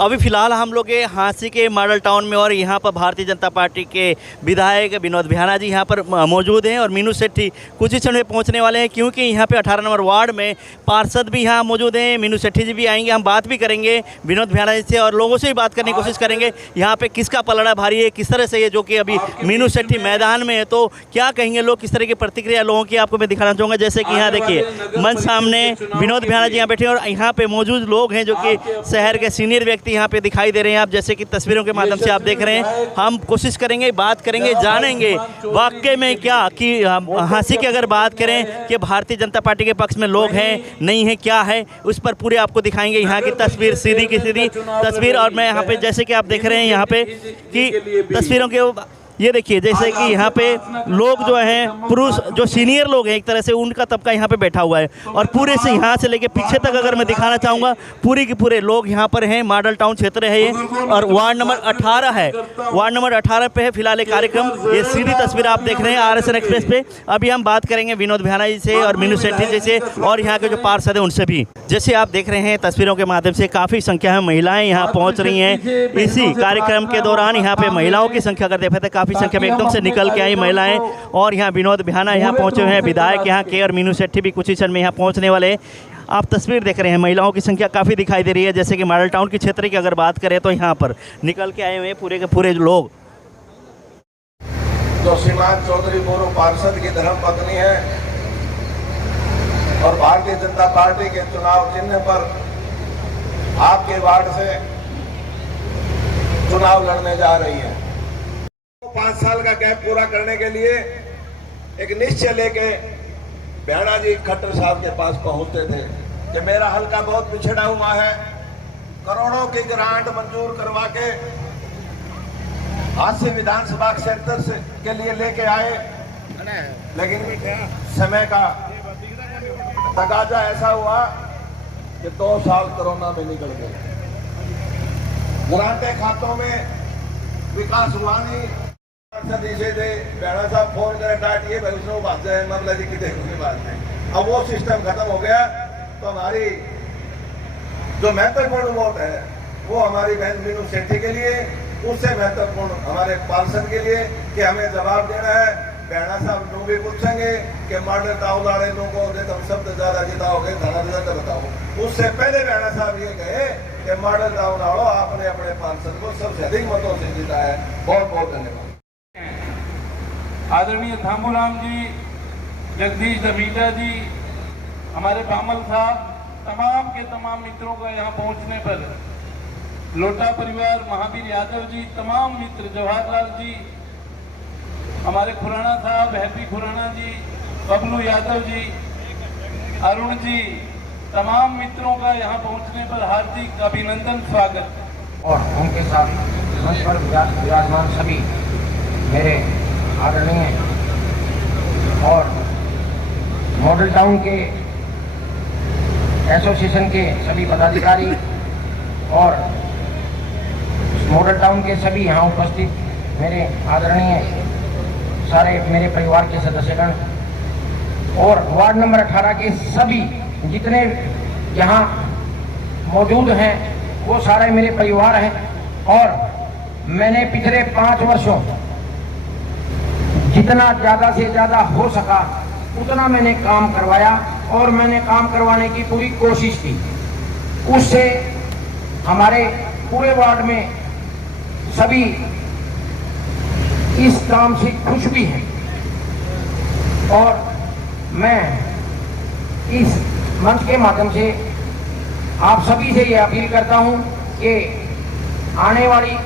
अभी फ़िलहाल हम लोग ये हांसी के मॉडल टाउन में और यहाँ पर भारतीय जनता पार्टी के विधायक विनोद बिहाना जी यहाँ पर मौजूद हैं और मीनू सेठी कुछ ही क्षण में पहुँचने वाले हैं, क्योंकि यहाँ पे 18 नंबर वार्ड में पार्षद भी यहाँ मौजूद हैं। मीनू सेठी जी भी आएंगे, हम बात भी करेंगे विनोद बिहाना जी से और लोगों से भी बात करने की कोशिश करेंगे यहाँ पे किसका पलड़ा भारी है, किस तरह से ये जो कि अभी मीनू सेठी मैदान में है तो क्या कहेंगे लोग, किस तरह की प्रतिक्रिया लोगों की आपको मैं दिखाना चाहूँगा। जैसे कि यहाँ देखिए मंच सामने विनोद बिहाना जी यहाँ बैठे और यहाँ पे मौजूद लोग हैं जो कि शहर के सीनियर व्यक्ति यहाँ पे दिखाई दे रहे हैं। आप जैसे कि तस्वीरों के माध्यम से आप देख रहे हैं, हम कोशिश करेंगे, बात करेंगे, जानेंगे वाकई में क्या कि हांसी की अगर बात करें कि भारतीय जनता पार्टी के पक्ष में लोग हैं नहीं है क्या है, उस पर पूरे आपको दिखाएंगे यहाँ की तस्वीर, सीधी की सीधी तस्वीर। और मैं यहाँ पे जैसे कि आप देख रहे हैं यहाँ पे कि तस्वीरों के ये देखिए जैसे कि यहाँ पे लोग जो हैं पुरुष जो सीनियर लोग हैं एक तरह से उनका तबका यहाँ पे बैठा हुआ है और पूरे से यहाँ से लेके पीछे तक अगर मैं दिखाना चाहूँगा पूरी के पूरे लोग यहाँ पर हैं। मॉडल टाउन क्षेत्र है ये और वार्ड नंबर 18 है, वार्ड नंबर 18 पे है फिलहाल ये कार्यक्रम। ये सीधी तस्वीर आप देख रहे हैं RSN एक्सप्रेस पे। अभी हम बात करेंगे विनोद बिहाना जी से और मीनू सेठी जी से और यहाँ के जो पार्षद हैं उनसे भी। जैसे आप देख रहे हैं तस्वीरों के माध्यम से काफ़ी संख्या में महिलाएं यहाँ पहुँच रही हैं। इसी कार्यक्रम के दौरान यहाँ पे महिलाओं की संख्या अगर देखते हैं काफ़ी संख्या में एकदम से निकल के आई महिलाएं और यहाँ विनोद बिहाना यहाँ पहुँचे हुए हैं, विधायक यहाँ के और मीनू सेठी भी कुछ ही क्षण में यहाँ पहुँचने वाले हैं। आप तस्वीर देख रहे हैं, महिलाओं की संख्या काफ़ी दिखाई दे रही है। जैसे कि मॉडल टाउन के क्षेत्र की अगर बात करें तो यहाँ पर निकल के आए हुए पूरे के पूरे लोग। जो श्रीमान चौधरी पूर्व पार्षद की धर्म पत्नी है और भारतीय जनता पार्टी के चुनाव चिन्ह पर आपके वार्ड से चुनाव लड़ने जा रही है। 5 साल का गैप पूरा करने के लिए एक निश्चय लेके बिहाना जी खट्टर साहब के पास पहुंचते थे कि मेरा हल्का बहुत पिछड़ा हुआ है, करोड़ों की ग्रांट मंजूर करवा के हांसी विधानसभा क्षेत्र से के लिए लेके आए, लेकिन समय का तकाजा ऐसा हुआ कि 2 साल कोरोना में निकल गए, ग्रांटें खातों में विकास हुआ नहीं। साहब फोन करे डांटिए भाई उसने बात जाए मामला जी की देखने बात नहीं। अब वो सिस्टम खत्म हो गया तो हमारी जो महत्वपूर्ण वोट है वो हमारी बहन मीनू सेठी के लिए, उससे महत्वपूर्ण हमारे पार्षद के लिए कि हमें जवाब देना है। बिहाना साहब लोग भी पूछेंगे कि मॉडल टाउन वाले लोगों को तुम शब्द ज्यादा जिताओगे थाना रिजल्ट बताओ। उससे पहले बिहाना साहब ये कहे कि मॉडल टाउन वालों आपने अपने पार्षद को सबसे अधिक मतों से जीता है। बहुत बहुत धन्यवाद। आदरणीय थामूराम जी, जगदीश दमीजा जी, हमारे बामल साहब, तमाम के तमाम मित्रों का यहाँ पहुँचने पर लोटा परिवार, महावीर यादव जी, तमाम मित्र, जवाहरलाल जी, हमारे खुराना साहब, हैप्पी खुराना जी, बबलू यादव जी, अरुण जी, तमाम मित्रों का यहाँ पहुँचने पर हार्दिक अभिनंदन, स्वागत। और उनके साथ मंच पर विराजमान सभी मेरे आदरणीय और मॉडल टाउन के एसोसिएशन के सभी पदाधिकारी और मॉडल टाउन के सभी यहाँ उपस्थित मेरे आदरणीय सारे मेरे परिवार के सदस्यगण और वार्ड नंबर 18 के सभी जितने यहाँ मौजूद हैं वो सारे मेरे परिवार हैं। और मैंने पिछले 5 वर्षों जितना ज़्यादा से ज़्यादा हो सका उतना मैंने काम करवाया और मैंने काम करवाने की पूरी कोशिश की। उससे हमारे पूरे वार्ड में सभी इस काम से खुश भी हैं और मैं इस मंच के माध्यम से आप सभी से ये अपील करता हूं कि आने वाली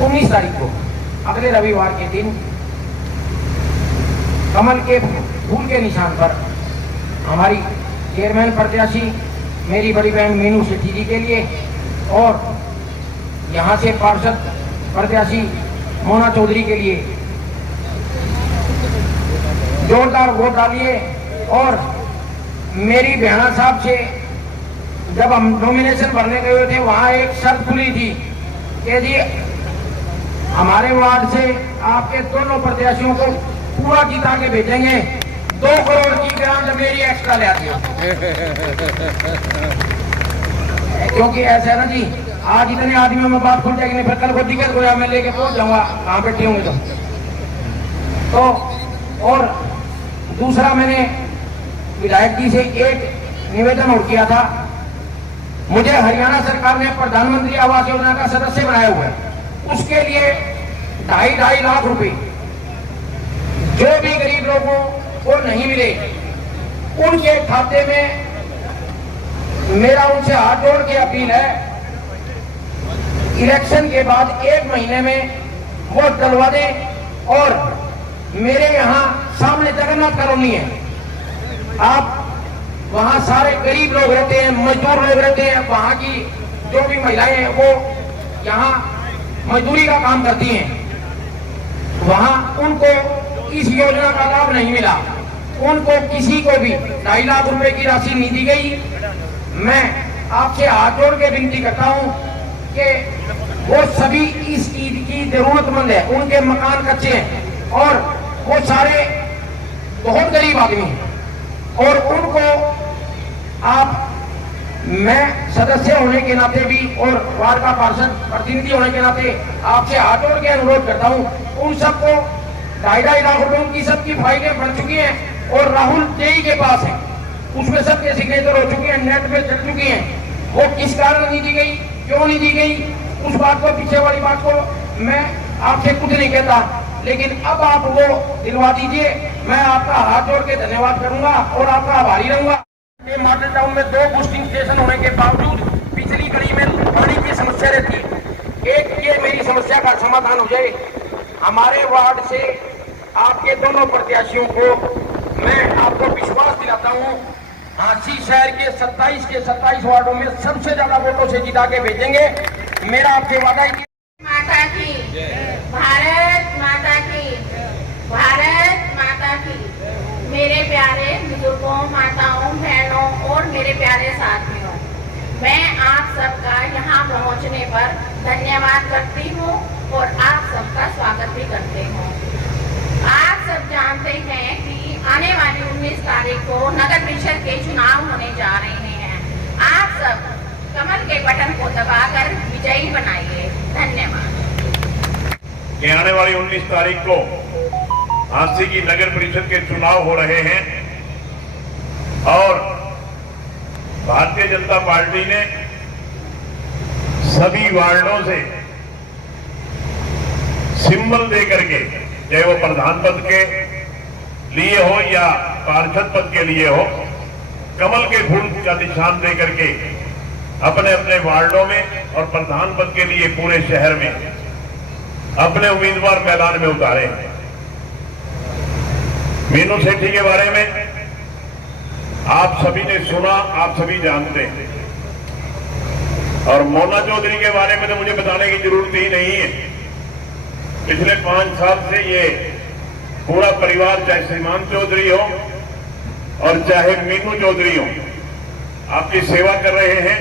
19 तारीख को अगले रविवार के दिन कमल के फूल के निशान पर हमारी चेयरमैन प्रत्याशी मेरी बड़ी बहन मीनू सेठी जी के लिए और यहाँ से पार्षद प्रत्याशी मोना चौधरी के लिए जोरदार वोट डालिए। और मेरी बिहाना साहब से जब हम नॉमिनेशन भरने गए हुए थे वहाँ एक शर्त खुली थी कि जी हमारे वार्ड से आपके दोनों प्रत्याशियों को पूरा जिता के भेजेंगे, 2 करोड़ की ग्रांट मेरी एक्स्ट्रा ले आती है। क्योंकि ऐसा है ना जी, आज इतने आदमियों में बात खुल जाएगी, नहीं फिर कल को दिक्कत हो जाए, मैं लेके पहुंच जाऊंगा कहाँ बैठी होंगे तो। और दूसरा, मैंने विधायक जी से एक निवेदन और किया था। मुझे हरियाणा सरकार ने प्रधानमंत्री आवास योजना का सदस्य बनाया हुआ है, उसके लिए 2.5 लाख रुपए जो भी गरीब लोगों को नहीं मिले उनके खाते में, मेरा उनसे हाथ जोड़ के अपील है, इलेक्शन के बाद 1 महीने में वो डलवा दें। और मेरे यहाँ सामने जगन्नाथ कॉलोनी है, आप वहाँ सारे गरीब लोग रहते हैं, मजदूर लोग रहते हैं, वहाँ की जो भी महिलाएं हैं वो यहाँ मजदूरी का काम करती हैं, वहाँ उनको इस योजना का लाभ नहीं मिला, उनको किसी को भी 2.5 लाख रुपए की राशि नहीं दी गई। मैं आपसे हाथ जोड़ के विनती करता हूँ कि वो सभी इस ईद की जरूरतमंद है, उनके मकान कच्चे हैं और वो सारे बहुत गरीब आदमी हैं और उनको आप, मैं सदस्य होने के नाते भी और वार्ड का पार्षद प्रतिनिधि होने के नाते आपसे हाथ जोड़ के अनुरोध करता हूँ, उन सबको 2.5 लाख रुपए की सबकी फाइलें बन चुकी हैं और राहुल जेई के पास है, उसमें सबके सिग्नेचर हो चुके हैं, नेट पे चढ़ चुकी हैं। वो किस कारण नहीं दी गई, क्यों नहीं दी गई, उस बात को, पीछे वाली बात को मैं आपसे कुछ नहीं कहता, लेकिन अब आप वो दिलवा दीजिए। मैं आपका हाथ जोड़ के धन्यवाद करूंगा और आपका आभारी रहूंगा। मॉडल टाउन में 2 बूस्टिंग स्टेशन होने के बावजूद पिछली कड़ी में पानी की समस्या रहती है। एक ये मेरी समस्या का समाधान हो जाए। हमारे वार्ड से आपके दोनों प्रत्याशियों को मैं आपको विश्वास दिलाता हूं, झांसी शहर के 27 वार्डों में सबसे ज्यादा वोटों से जिता के भेजेंगे। मेरा आपसे वादा है कि माता की, भारत माता की, भारत माता की। मेरे प्यारे बुजुर्गों, माताओं, बहनों और मेरे प्यारे साथियों, मैं आप सबका यहाँ पहुँचने पर धन्यवाद करती हूँ और आप सबका स्वागत भी करती हूँ। आप सब जानते हैं कि आने वाली 19 तारीख को नगर परिषद के चुनाव होने जा रहे हैं। आप सब कमल के बटन को दबाकर विजयी बनाइए। धन्यवाद। आने वाली 19 तारीख को झांसी की नगर परिषद के चुनाव हो रहे हैं और भारतीय जनता पार्टी ने सभी वार्डों से सिंबल दे करके, चाहे वो प्रधान पद के लिए हो या पार्षद पद के लिए हो, कमल के फूल का निशान दे करके अपने अपने वार्डों में और प्रधान पद के लिए पूरे शहर में अपने उम्मीदवार मैदान में उतारे हैं। मीनू सेठी के बारे में आप सभी ने सुना, आप सभी जानते हैं, और मोना चौधरी के बारे में तो मुझे बताने की जरूरत ही नहीं है। पिछले 5 साल से ये पूरा परिवार, चाहे श्रीमान चौधरी हो और चाहे मीनू चौधरी हो, आपकी सेवा कर रहे हैं।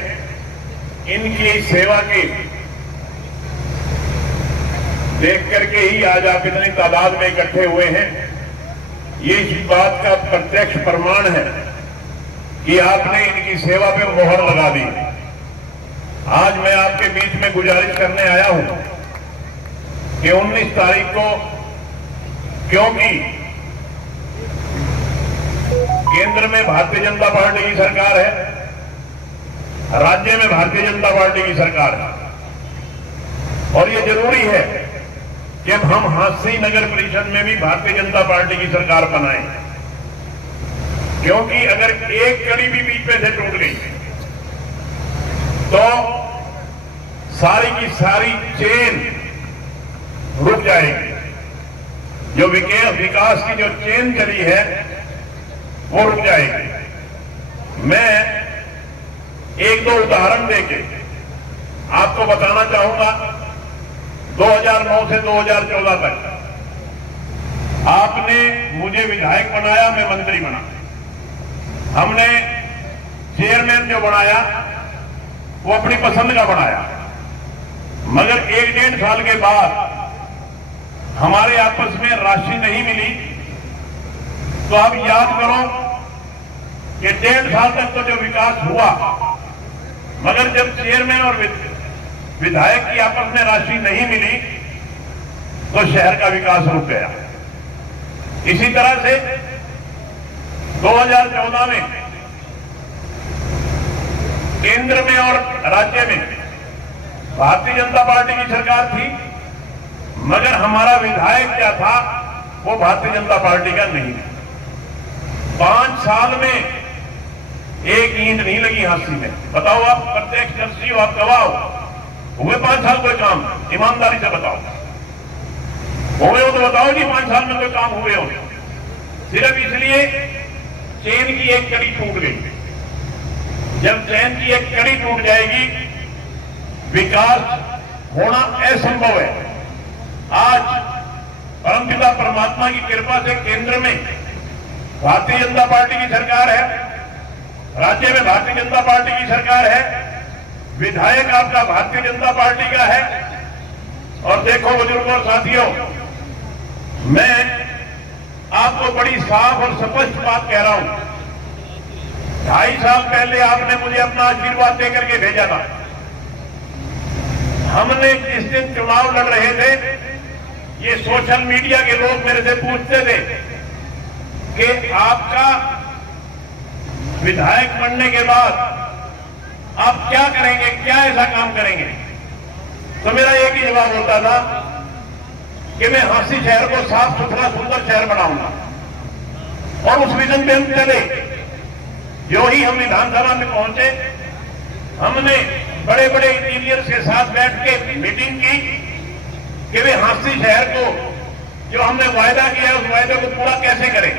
इनकी सेवा के देख करके ही आज आप इतनी तादाद में इकट्ठे हुए हैं। ये इस बात का प्रत्यक्ष प्रमाण है कि आपने इनकी सेवा पे मोहर लगा दी। आज मैं आपके बीच में गुजारिश करने आया हूं कि 19 तारीख को, क्योंकि केंद्र में भारतीय जनता पार्टी की सरकार है, राज्य में भारतीय जनता पार्टी की सरकार है, और ये जरूरी है कि अब हम झांसी नगर परिषद में भी भारतीय जनता पार्टी की सरकार बनाएं, क्योंकि अगर एक कड़ी भी बीच में से टूट गई तो सारी की सारी चेन रुक जाएगी। जो विकास की जो चेन चली है वो रुक जाएगी। मैं 1-2 उदाहरण देके आपको बताना चाहूंगा। 2009 से 2014 तक आपने मुझे विधायक बनाया, मैं मंत्री बना। हमने चेयरमैन जो बनाया वो अपनी पसंद का बनाया, मगर 1-1.5 साल के बाद हमारे आपस में राशि नहीं मिली। तो आप याद करो कि 1.5 साल तक तो जो विकास हुआ मगर जब चेयरमैन और विधायक की आपस में राशि नहीं मिली तो शहर का विकास रुक गया। इसी तरह से 2014 में केंद्र में और राज्य में भारतीय जनता पार्टी की सरकार थी, मगर हमारा विधायक क्या था वो भारतीय जनता पार्टी का नहीं था। 5 साल में एक ईंट नहीं लगी हांसी में। बताओ, आप प्रत्यक्षदर्शी हो, आप गवाह हो, हुए 5 साल कोई काम? ईमानदारी से बताओ, हुए हो तो बताओ कि 5 साल में कोई काम हुए हो। सिर्फ इसलिए चेन की एक कड़ी टूट गई। जब चेन की एक कड़ी टूट जाएगी, विकास होना असंभव है। आज परमपिता परमात्मा की कृपा से केंद्र में भारतीय जनता पार्टी की सरकार है, राज्य में भारतीय जनता पार्टी की सरकार है, विधायक आपका भारतीय जनता पार्टी का है। और देखो बुजुर्गों और साथियों, मैं आपको बड़ी साफ और स्पष्ट बात कह रहा हूं। 2.5 साल पहले आपने मुझे अपना आशीर्वाद देकर के भेजा था। हमने जिस दिन चुनाव लड़ रहे थे, ये सोशल मीडिया के लोग मेरे से पूछते थे कि आपका विधायक बनने के बाद आप क्या करेंगे, क्या ऐसा काम करेंगे? तो मेरा एक ही जवाब होता था कि मैं हांसी शहर को साफ सुथरा सुंदर शहर बनाऊंगा। और उस विजन पे हम चले। जो ही हम विधानसभा में पहुंचे, हमने बड़े बड़े इंजीनियर्स के साथ बैठ के मीटिंग की कि वे हांसी शहर को जो हमने वायदा किया उस वायदे को पूरा कैसे करें।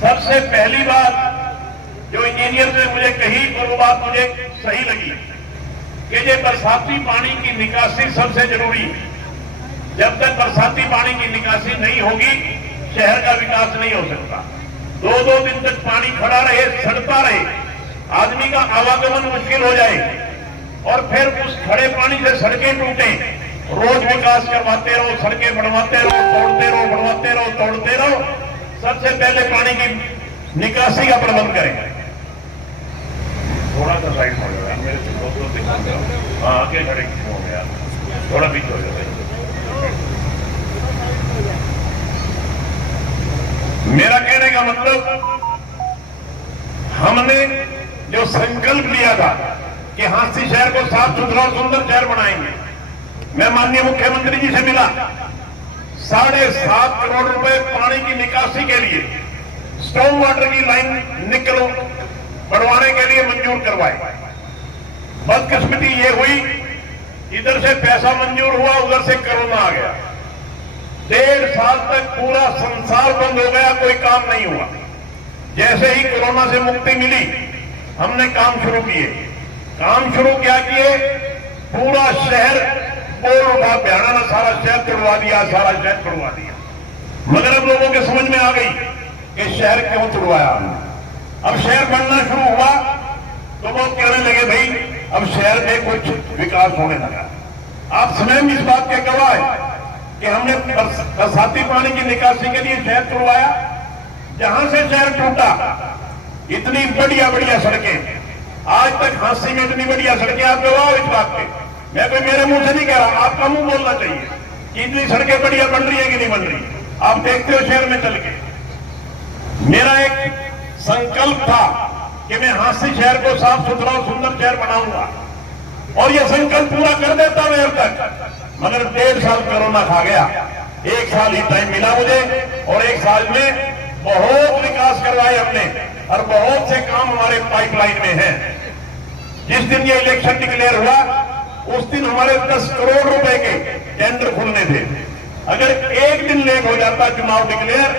सबसे पहली बात जो इंजीनियर ने मुझे कही और वो बात मुझे सही लगी कि ये बरसाती पानी की निकासी सबसे जरूरी है। जब तक बरसाती पानी की निकासी नहीं होगी, शहर का विकास नहीं हो सकता। 2-2 दिन तक पानी खड़ा रहे, सड़ता रहे, आदमी का आवागमन मुश्किल हो जाए और फिर उस खड़े पानी से सड़कें टूटे। रोज विकास करवाते रहो, सड़कें बढ़वाते रहो, तोड़ते रहो, बढ़वाते रहो, तोड़ते रहो। सबसे पहले पानी की निकासी का प्रबंध करें। थोड़ा सा साइड हो गया मेरे से, दोस्तों से आगे खड़े हो गया, थोड़ा बीच हो गया। मेरा कहने का मतलब, हमने जो संकल्प लिया था कि हांसी शहर को साफ सुथरा और सुंदर शहर बनाएंगे, मैं माननीय मुख्यमंत्री जी से मिला। 7.5 करोड़ रुपए पानी की निकासी के लिए, स्टॉर्म वाटर की लाइन निकलो बढ़वाने के लिए मंजूर करवाए। बदकिस्मती ये हुई, इधर से पैसा मंजूर हुआ, उधर से कोरोना आ गया। 1.5 साल तक पूरा संसार बंद हो गया, कोई काम नहीं हुआ। जैसे ही कोरोना से मुक्ति मिली, हमने काम शुरू किए। काम शुरू क्या किए? पूरा शहर बोल उठा, बयाना ना सारा शहर तोड़वा दिया, सारा शहर तोड़वा दिया। मगर अब लोगों के समझ में आ गई कि शहर क्यों तोड़वाया हमने। अब शहर बनना शुरू हुआ तो वो कहने लगे, भाई अब शहर में कुछ विकास होने लगा। आप स्वयं इस बात के गवाह हैं कि हमने बरसाती पानी की निकासी के लिए शहर तोड़वाया। जहां से शहर टूटा, इतनी बढ़िया बढ़िया सड़कें, आज तक हांसी में इतनी बढ़िया सड़कें, आप गवाह हो इस बात पे। मैं कोई मेरे मुंह से नहीं कह रहा, आपका मुंह बोलना चाहिए कि इतनी सड़कें बढ़िया बन रही है कि नहीं बन रही। आप देखते हो शहर में चल के। मेरा एक संकल्प था कि मैं हांसी शहर को साफ सुथरा और सुंदर शहर बनाऊंगा, और यह संकल्प पूरा कर देता मैं अब तक। मगर 1.5 साल कोरोना खा गया। 1 साल ही टाइम मिला मुझे, और 1 साल में बहुत विकास करवाए हमने, और बहुत से काम हमारे पाइपलाइन में हैं। जिस दिन ये इलेक्शन डिक्लेयर हुआ, उस दिन हमारे 10 करोड़ रुपए के टेंडर खुलने थे। अगर एक दिन लेट हो जाता चुनाव डिक्लेयर,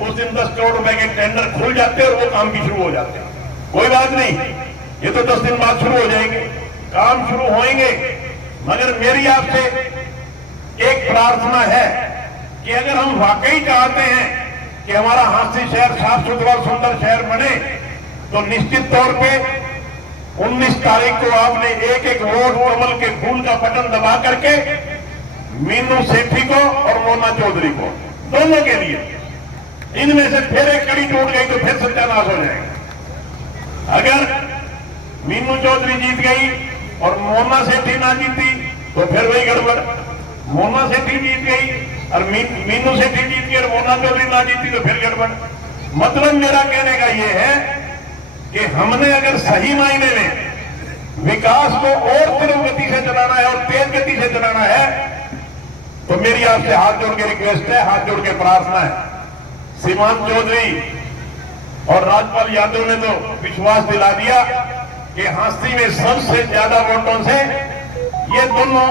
उस दिन 10 करोड़ रुपए के टेंडर खुल जाते और वो काम भी शुरू हो जाते। कोई बात नहीं, ये तो 10 दिन बाद शुरू हो जाएंगे, काम शुरू होंगे। मगर मेरी आपसे एक प्रार्थना है कि अगर हम वाकई चाहते हैं कि हमारा हांसी शहर साफ सुथरा और सुंदर शहर बने, तो निश्चित तौर पे 19 तारीख को आपने एक वोट कमल के फूल का बटन दबा करके मीनू सेठी को और मोना चौधरी को, दोनों के लिए। इनमें से फिर एक कड़ी टूट गई तो फिर सत्यानाश हो जाएगा। अगर मीनू चौधरी जीत गई और मोना सेठी ना जीती तो फिर वही गड़बड़। मोना सेठी जीत गई और मीनू सेठी जीत गई और मोना चौधरी ना जीती तो फिर गड़बड़। मतलब मेरा कहने का ये है कि हमने अगर सही मायने में विकास को और तीव्र गति से चलाना है और तेज गति से चलाना है तो मेरी आपसे हाथ जोड़ के रिक्वेस्ट है, हाथ जोड़ के प्रार्थना है। सीमांत चौधरी और राजपाल यादव ने तो विश्वास दिला दिया कि हांसी में सबसे ज्यादा वोटों से ये दोनों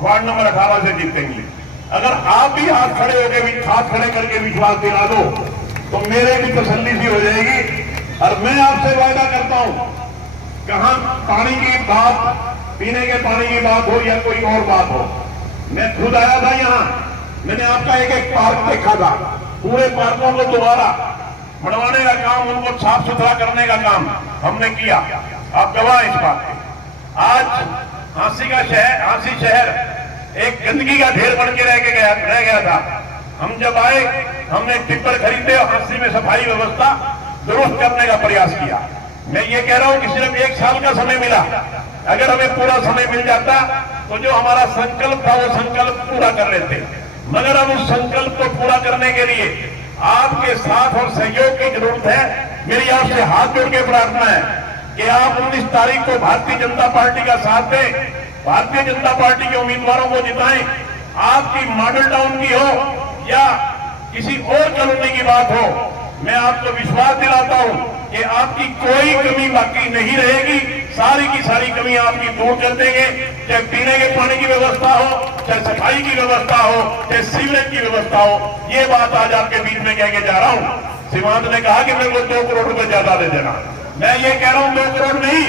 वार्ड नंबर 18 से जीतेंगे। अगर आप भी हाथ खड़े करके विश्वास दिला दो तो मेरे भी तसल्ली सी हो जाएगी। और मैं आपसे वायदा करता हूं, कहां पानी की बात, पीने के पानी की बात हो या कोई और बात हो, मैं खुद आया था यहां, मैंने आपका एक एक पार्क देखा था। पूरे पार्कों को दोबारा बढ़वाने का काम, उनको साफ सुथरा करने का काम हमने किया। आप गवाह इस बात के। आज हांसी शहर एक गंदगी का ढेर बन के रह गया था। हम जब आए हमने टिप्पर खरीदे और हांसी में सफाई व्यवस्था दुरुस्त करने का प्रयास किया। मैं ये कह रहा हूं कि सिर्फ 1 साल का समय मिला, अगर हमें पूरा समय मिल जाता तो जो हमारा संकल्प था वो संकल्प पूरा कर लेते। मगर अब उस संकल्प को पूरा करने के लिए आपके साथ और सहयोग की जरूरत है। मेरी आपसे हाथ जोड़ के प्रार्थना है कि आप 19 तारीख को भारतीय जनता पार्टी का साथ दें, भारतीय जनता पार्टी के उम्मीदवारों को जिताएं। आपकी मॉडल टाउन की हो या किसी और कॉलोनी की बात हो, मैं आपको विश्वास दिलाता हूं कि आपकी कोई कमी बाकी नहीं रहेगी। सारी की सारी कमी आपकी दूर कर देंगे। चाहे पीने के पानी की व्यवस्था हो, चाहे सफाई की व्यवस्था हो, चाहे सीवरेज की व्यवस्था हो। ये बात आज आपके बीच में कह के जा रहा हूं। सीमांत ने कहा कि मेरे को 2 करोड़ रुपए ज्यादा दे देना। मैं ये कह रहा हूं 2 करोड़ नहीं,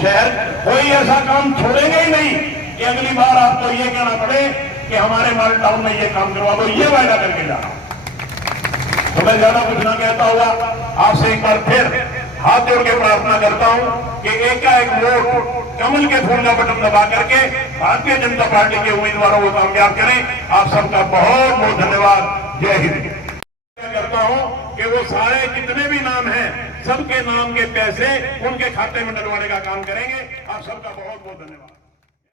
शहर कोई ऐसा काम छोड़ेगा ही नहीं कि अगली बार आपको ये कहना पड़े कि हमारे मॉडल टाउन में ये काम करवा दो। ये वायदा करके जा रहा हूं। तो मैं ज्यादा कुछ ना कहता हुआ आपसे एक बार फिर हाथ जोड़ के प्रार्थना करता हूं कि एकाएक वोट कमल के फूल का बटन दबा करके भारतीय जनता पार्टी के उम्मीदवारों को कामयाब करें। आप सबका बहुत बहुत धन्यवाद। जय हिंद। करता हूं कि वो सारे जितने भी नाम हैं सबके नाम के पैसे उनके खाते में डलवाने का काम करेंगे। आप सबका बहुत बहुत धन्यवाद।